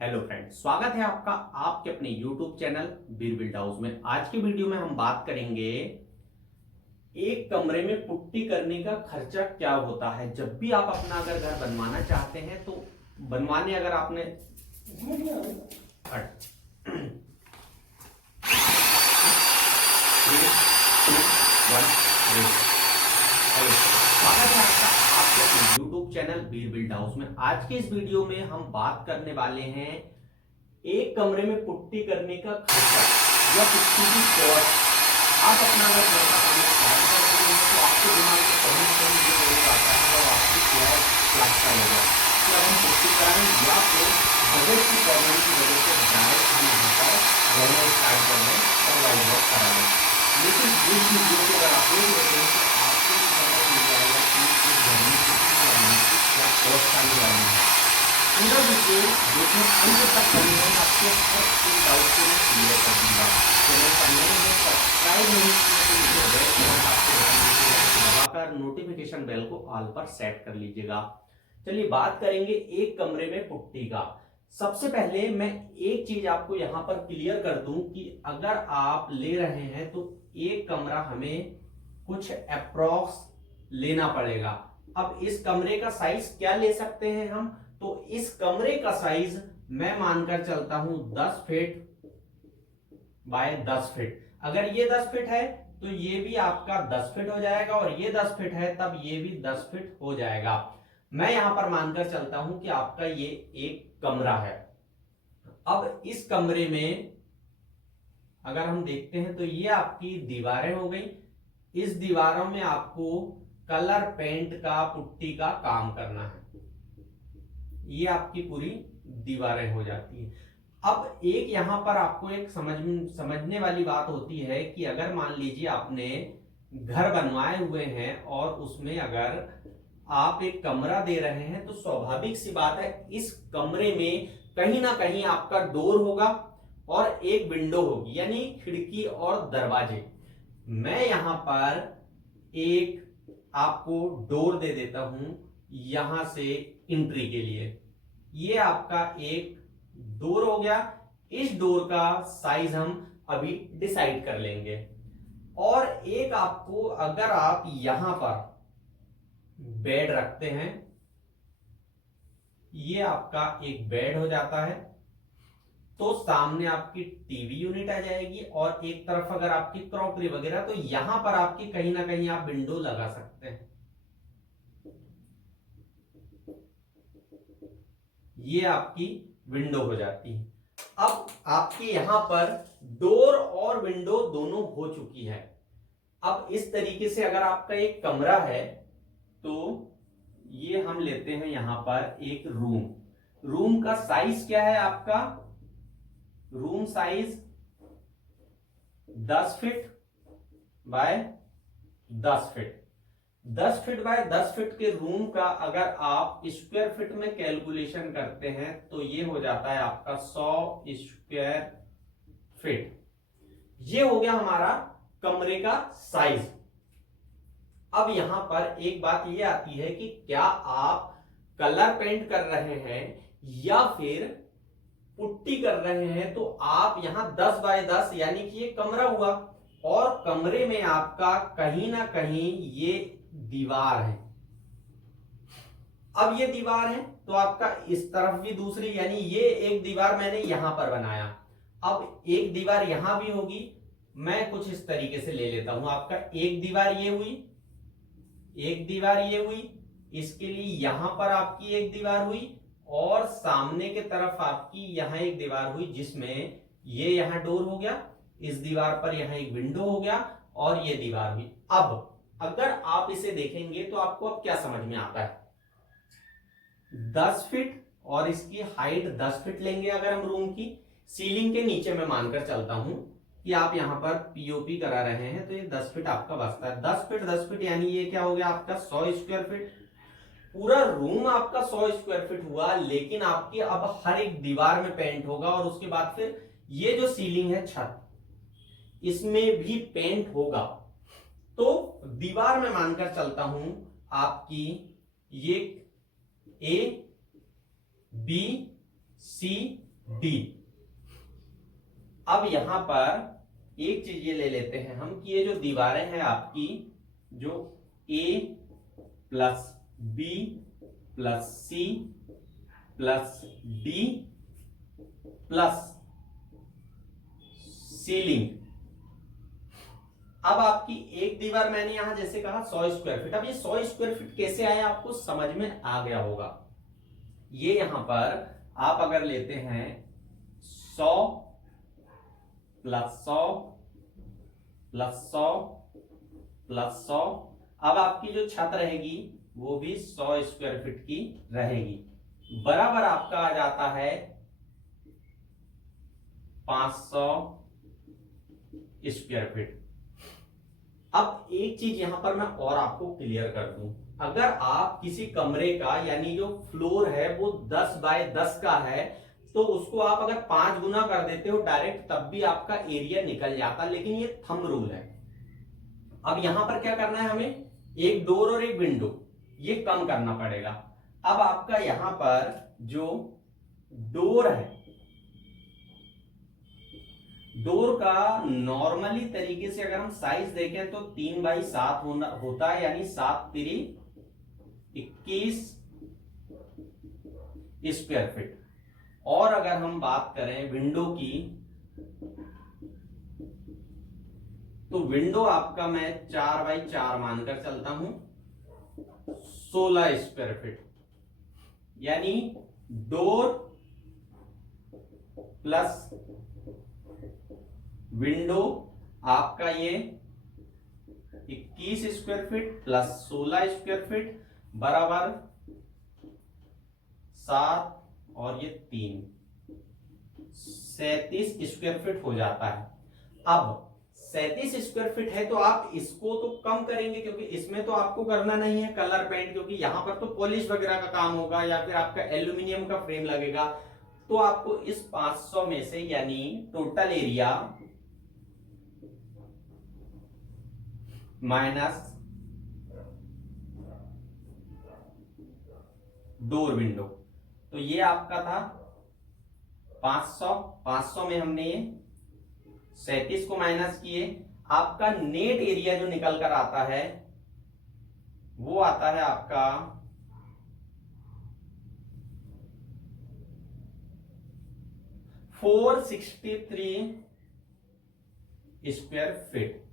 Hello friends, स्वागत है आपका आपके अपने यूट्यूब चैनल बीर बिल्ड हाउस में। आज की वीडियो में हम बात करेंगे एक कमरे में पुट्टी करने का खर्चा क्या होता है। जब भी आप अपना अगर घर बनवाना चाहते हैं तो बनवाने अगर आपने स्वागत है आपका आपके यूट्यूब चैनल बीर बिल्ड हाउस में। आज के इस वीडियो में हम बात करने वाले हैं एक कमरे में पुट्टी करने का खर्चा या पुट्टी की कॉस्ट। आप अपना अगर घर का काम स्टार्ट कर रहे हैं तो आपके दिमाग में कहीं ना कहीं ये रोज आता है और आपकी फ्लैट प्लास्टर होगा कि अब हम पुट्टी कराएं या फिर बजट की प्रॉब्लम की वजह से डायरेक्ट हम यहाँ पर रहना स्टार्ट कर रहे हैं और लाइट वर्क करा रहे हैं। लेकिन इस वीडियो को अगर आप देख लेते हैं तो आपको भी समझ मिल जाएगा कि इस घर में पुट्टी कराने की क्या कॉस्ट आने वाली है। पूरा वीडियो देखने अंत तक करने में आपके हर एक डाउट को मैं क्लियर कर दूंगा। चैनल पर नए हैं, सब्सक्राइब नहीं किया तो नीचे बेल आइकन आपको दबाकर नोटिफिकेशन बेल को ऑल पर सेट कर लीजिएगा। चलिए बात करेंगे एक कमरे में पुट्टी का। सबसे पहले मैं एक चीज आपको यहाँ पर क्लियर कर दूं कि अगर आप ले रहे हैं तो एक कमरा हमें कुछ अप्रॉक्स लेना पड़ेगा। अब इस कमरे का साइज क्या ले सकते हैं हम, तो इस कमरे का साइज मैं मानकर चलता हूं 10 फीट बाय 10 फीट। अगर ये 10 फीट है तो ये भी आपका 10 फीट हो जाएगा और ये 10 फीट है तब ये भी 10 फीट हो जाएगा। मैं यहां पर मानकर चलता हूं कि आपका ये एक कमरा है। अब इस कमरे में अगर हम देखते हैं तो ये आपकी दीवारें हो गई। इस दीवारों में आपको कलर पेंट का पुट्टी का काम करना है। ये आपकी पूरी दीवारें हो जाती है। अब एक यहां पर आपको एक समझने वाली बात होती है कि अगर मान लीजिए आपने घर बनवाए हुए हैं और उसमें अगर आप एक कमरा दे रहे हैं तो स्वाभाविक सी बात है इस कमरे में कहीं ना कहीं आपका डोर होगा और एक विंडो होगी, यानी खिड़की और दरवाजे। मैं यहां पर एक आपको डोर दे देता हूं यहां से एंट्री के लिए। ये आपका एक डोर हो गया। इस डोर का साइज हम अभी डिसाइड कर लेंगे। और एक आपको अगर आप यहां पर बेड रखते हैं, ये आपका एक बेड हो जाता है, तो सामने आपकी टीवी यूनिट आ जाएगी और एक तरफ अगर आपकी क्रॉकरी वगैरह, तो यहां पर आपकी कहीं ना कहीं आप विंडो लगा सकते हैं। ये आपकी विंडो हो जाती है। अब आपके यहां पर डोर और विंडो दोनों हो चुकी है। अब इस तरीके से अगर आपका एक कमरा है तो ये हम लेते हैं यहां पर एक रूम। रूम का साइज क्या है आपका, room size 10 feet by 10 feet. 10 feet by 10 feet के रूम का अगर आप स्क्वायर फीट में कैलकुलेशन करते हैं तो ये हो जाता है आपका 100 स्क्वायर फीट। ये हो गया हमारा कमरे का साइज। अब यहां पर एक बात ये आती है कि क्या आप कलर पेंट कर रहे हैं या फिर पुट्टी कर रहे हैं, तो आप यहां 10 बाय 10 यानी कि ये कमरा हुआ और कमरे में आपका कहीं ना कहीं ये दीवार है। अब ये दीवार है तो आपका इस तरफ भी दूसरी, यानी ये एक दीवार मैंने यहां पर बनाया। अब एक दीवार यहां भी होगी। मैं कुछ इस तरीके से ले लेता हूं। आपका एक दीवार ये हुई, एक दीवार ये हुई, इसके लिए यहां पर आपकी एक दीवार हुई और सामने के तरफ आपकी यहां एक दीवार हुई, जिसमें ये यहां डोर हो गया, इस दीवार पर यहां एक विंडो हो गया और ये दीवार हुई। अब अगर आप इसे देखेंगे तो आपको अब क्या समझ में आता है, 10 फीट और इसकी हाइट 10 फीट लेंगे अगर हम रूम की। सीलिंग के नीचे मैं मानकर चलता हूं कि आप यहां पर पीओपी करा रहे हैं तो ये 10 फीट आपका बचता है। 10 फीट यानी ये क्या हो गया आपका 100 स्क्वायर फीट। पूरा रूम आपका 100 स्क्वायर फीट हुआ, लेकिन आपकी अब हर एक दीवार में पेंट होगा और उसके बाद फिर ये जो सीलिंग है छत, इसमें भी पेंट होगा। तो दीवार में मानकर चलता हूं आपकी ये A B C डी। अब यहां पर एक चीज ये ले लेते हैं हम कि ये जो दीवारें हैं आपकी, जो A plus B plus C plus D plus ceiling. अब आपकी एक दीवार मैंने यहां जैसे कहा 100 स्क्वायर फीट। अब ये 100 स्क्वायर फीट कैसे आया आपको समझ में आ गया होगा। ये यहां पर आप अगर लेते हैं 100 प्लस 100 प्लस 100 प्लस 100, अब आपकी जो छत रहेगी वो भी 100 स्क्वायर फीट की रहेगी, बराबर आपका आ जाता है 500 स्क्वायर फीट। अब एक चीज यहां पर मैं और आपको क्लियर कर दूं, अगर आप किसी कमरे का यानी जो फ्लोर है वो 10 बाय 10 का है तो उसको आप अगर 5 गुना कर देते हो डायरेक्ट तब भी आपका एरिया निकल जाता, लेकिन ये थंब रूल है। अब यहां पर क्या करना है हमें, एक डोर और एक विंडो ये कम करना पड़ेगा। अब आपका यहां पर जो डोर है, डोर का नॉर्मली तरीके से अगर हम साइज देखें तो 3 बाई 7 होता है, यानी 7 तिरी 21 स्क्वायर फीट। और अगर हम बात करें विंडो की तो विंडो आपका मैं 4 बाई 4 मानकर चलता हूं, 16 स्क्वायर फीट, यानी डोर प्लस विंडो आपका ये 21 square feet plus 16 square feet बराबर 7 और ये 3 37 स्क्वायर फीट हो जाता है। अब 37 स्क्वायर फीट है तो आप इसको तो कम करेंगे क्योंकि इसमें तो आपको करना नहीं है कलर पेंट, क्योंकि यहां पर तो पॉलिश वगैरह का काम होगा या फिर आपका एल्यूमिनियम का फ्रेम लगेगा। तो आपको इस 500 में से यानी total area minus door window, तो ये आपका था 500 में हमने ये 37 को माइनस किए, आपका नेट एरिया जो निकल कर आता है वो आता है आपका 463 स्क्वायर फीट।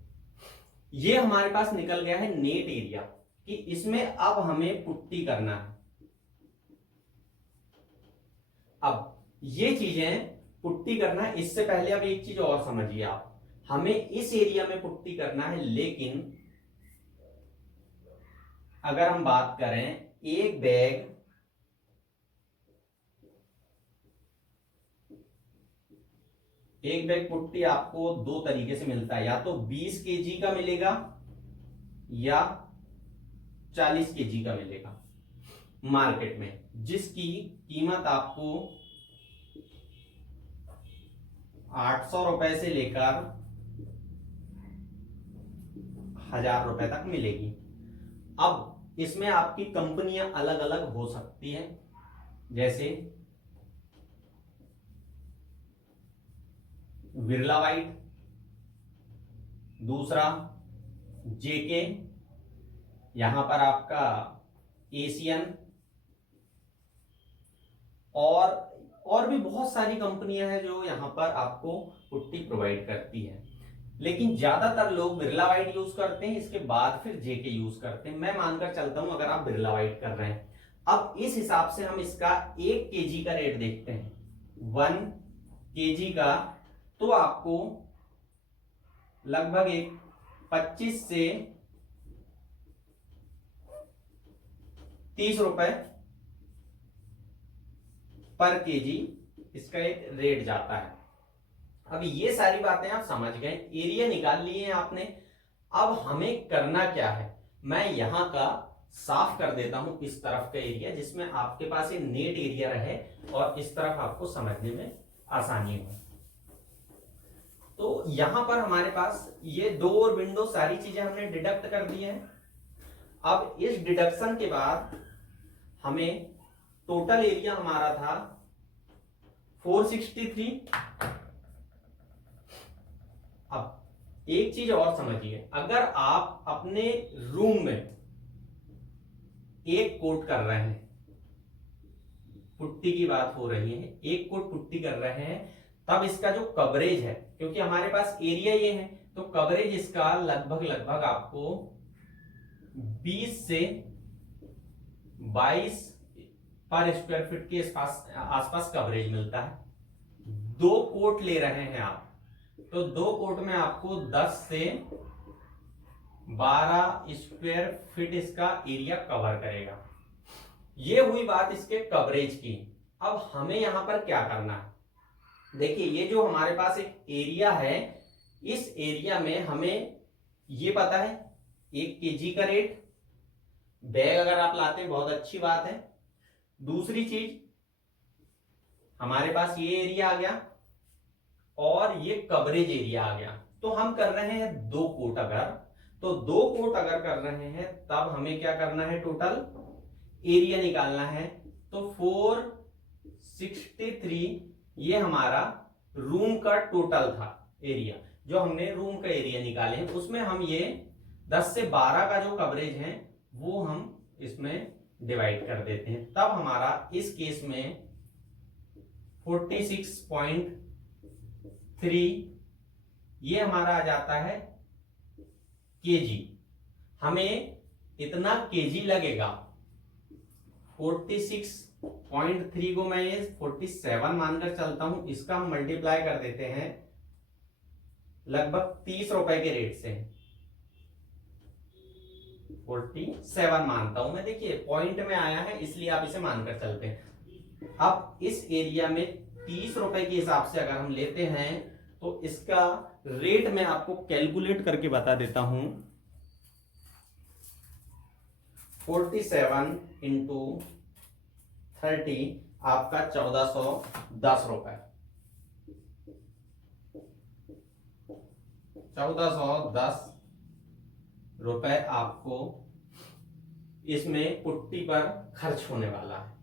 ये हमारे पास निकल गया है नेट एरिया कि इसमें अब हमें पुट्टी करना है। अब ये चीजें पुट्टी करना है, इससे पहले अब एक चीज और समझिए आप, हमें इस एरिया में पुट्टी करना है, लेकिन अगर हम बात करें एक बैग पुट्टी आपको दो तरीके से मिलता है, या तो 20 केजी का मिलेगा या 40 केजी का मिलेगा मार्केट में, जिसकी कीमत आपको 800 रुपए से लेकर 1000 रुपए तक मिलेगी। अब इसमें आपकी कंपनियां अलग अलग हो सकती हैं, जैसे बिरला व्हाइट, दूसरा जेके, यहां पर आपका एशियन, और भी बहुत सारी कंपनियां हैं जो यहां पर आपको पुट्टी प्रोवाइड करती है, लेकिन ज्यादातर लोग बिरला व्हाइट यूज करते हैं, इसके बाद फिर जेके यूज करते हैं। मैं मानकर चलता हूं अगर आप बिरला व्हाइट कर रहे हैं। अब इस हिसाब से हम इसका 1 केजी का रेट देखते हैं, 1 केजी का, तो आपको लगभग 25 से 30 रुपए पर केजी इसका एक रेट जाता है। अब ये सारी बातें आप समझ गए, एरिया निकाल लिए हैं आपने। अब हमें करना क्या है, मैं यहां का साफ कर देता हूं इस तरफ का एरिया, जिसमें आपके पास ये नेट एरिया रहे और इस तरफ आपको समझने में आसानी हो। तो यहां पर हमारे पास ये डोर विंडो सारी चीजें हमने डिडक्ट कर दी हैं। अब इस डिडक्शन के बाद हमें टोटल एरिया हमारा था 463। अब एक चीज और समझिए, अगर आप अपने रूम में एक कोट कर रहे हैं, पुट्टी की बात हो रही है, एक कोट पुट्टी कर रहे हैं, तब इसका जो कवरेज है, क्योंकि हमारे पास एरिया ये है, तो कवरेज इसका लगभग आपको 20 से 22 पर स्क्वायर फीट के आसपास कवरेज मिलता है। 2 कोट ले रहे हैं आप, तो 2 कोट में आपको 10 से 12 स्क्वायर फीट इसका एरिया कवर करेगा। ये हुई बात इसके कवरेज की। अब हमें यहां पर क्या करना है, देखिए ये जो हमारे पास एक एरिया है, इस एरिया में हमें ये पता है 1 केजी का रेट, बैग अगर आप लाते हैं बहुत अच्छी बात है। दूसरी चीज, हमारे पास ये एरिया आ गया और ये कवरेज एरिया आ गया। तो हम कर रहे हैं 2 कोट, अगर तो 2 कोट अगर कर रहे हैं तब हमें क्या करना है, टोटल एरिया निकालना है। तो 463 ये हमारा रूम का टोटल था एरिया, जो हमने रूम का एरिया निकाले हैं, उसमें हम ये 10 से 12 का जो कवरेज है वो हम इसमें डिवाइड कर देते हैं। तब हमारा इस केस में 46.3 ये हमारा आ जाता है केजी। हमें इतना केजी लगेगा। 46.3 को मैं ये 47 मानकर चलता हूं, इसका हम मल्टीप्लाई कर देते हैं लगभग 30 रुपए के रेट से। 47 मानता हूं मैं, देखिए पॉइंट में आया है इसलिए आप इसे मानकर चलते हैं। अब इस एरिया में 30 रुपए के हिसाब से अगर हम लेते हैं तो इसका रेट मैं आपको कैलकुलेट करके बता देता हूं। 47 इंटू 30 आपका 1410 रुपए। 1410 रुपए आपको इसमें पुट्टी पर खर्च होने वाला है।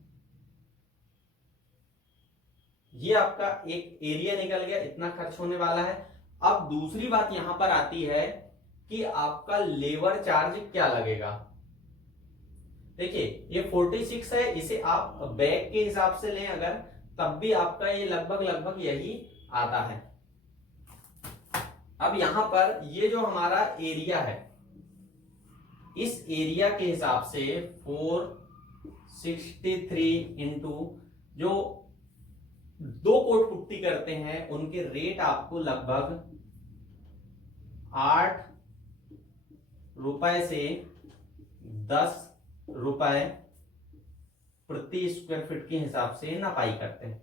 ये आपका एक एरिया निकल गया, इतना खर्च होने वाला है। अब दूसरी बात यहां पर आती है कि आपका लेबर चार्ज क्या लगेगा। देखिए ये 46 है, इसे आप बैग के हिसाब से लें अगर, तब भी आपका ये लगभग यही आता है। अब यहां पर ये जो हमारा एरिया है, इस एरिया के हिसाब से 463 इंटू जो 2 कोट पुट्टी करते हैं उनके रेट आपको लगभग 8 रुपए से 10 रुपए प्रति स्क्वायर फीट के हिसाब से नपाई करते हैं।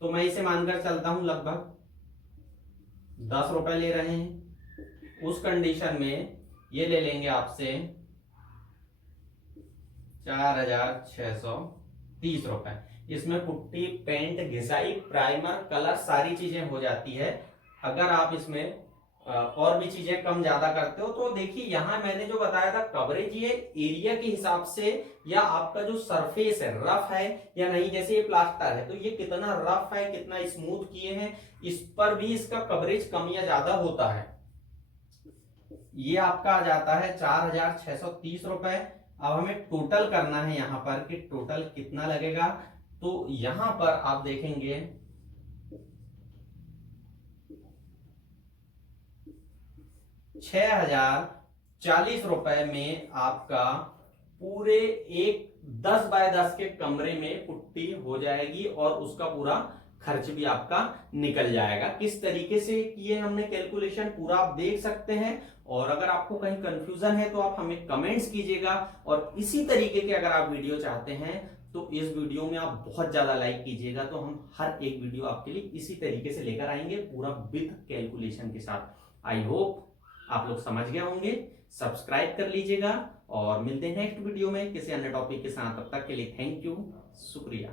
तो मैं इसे मानकर चलता हूं लगभग 10 रुपए ले रहे हैं। उस कंडीशन में ये ले लेंगे आपसे 4630 रुपए। इसमें पुट्टी, पेंट, घिसाई, प्राइमर, कलर सारी चीजें हो जाती है। अगर आप इसमें और भी चीजें कम ज्यादा करते हो तो देखिए यहां मैंने जो बताया था कवरेज, ये एरिया के हिसाब से या आपका जो सरफेस है रफ है या नहीं, जैसे ये प्लास्टर है तो ये कितना रफ है, कितना स्मूथ किए हैं, इस पर भी इसका कवरेज कम या ज्यादा होता है। ये आपका आ जाता है 4630 रुपए। अब हमें टोटल करना है यहां पर कि टोटल कितना लगेगा। तो यहां पर आप देखेंगे 6040 रुपए में आपका पूरे एक 10 बाय 10 के कमरे में पुट्टी हो जाएगी और उसका पूरा खर्च भी आपका निकल जाएगा। किस तरीके से किए हमने कैलकुलेशन पूरा आप देख सकते हैं। और अगर आपको कहीं कंफ्यूजन है तो आप हमें कमेंट्स कीजिएगा। और इसी तरीके के अगर आप वीडियो चाहते हैं तो इस वीडियो में आप बहुत ज्यादा लाइक कीजिएगा, तो हम हर एक वीडियो आपके लिए इसी तरीके से लेकर आएंगे पूरा विद कैलकुलेशन के साथ। आई होप आप लोग समझ गए होंगे। सब्सक्राइब कर लीजिएगा और मिलते हैं नेक्स्ट वीडियो में किसी अन्य टॉपिक के साथ। तब तक के लिए थैंक यू, शुक्रिया।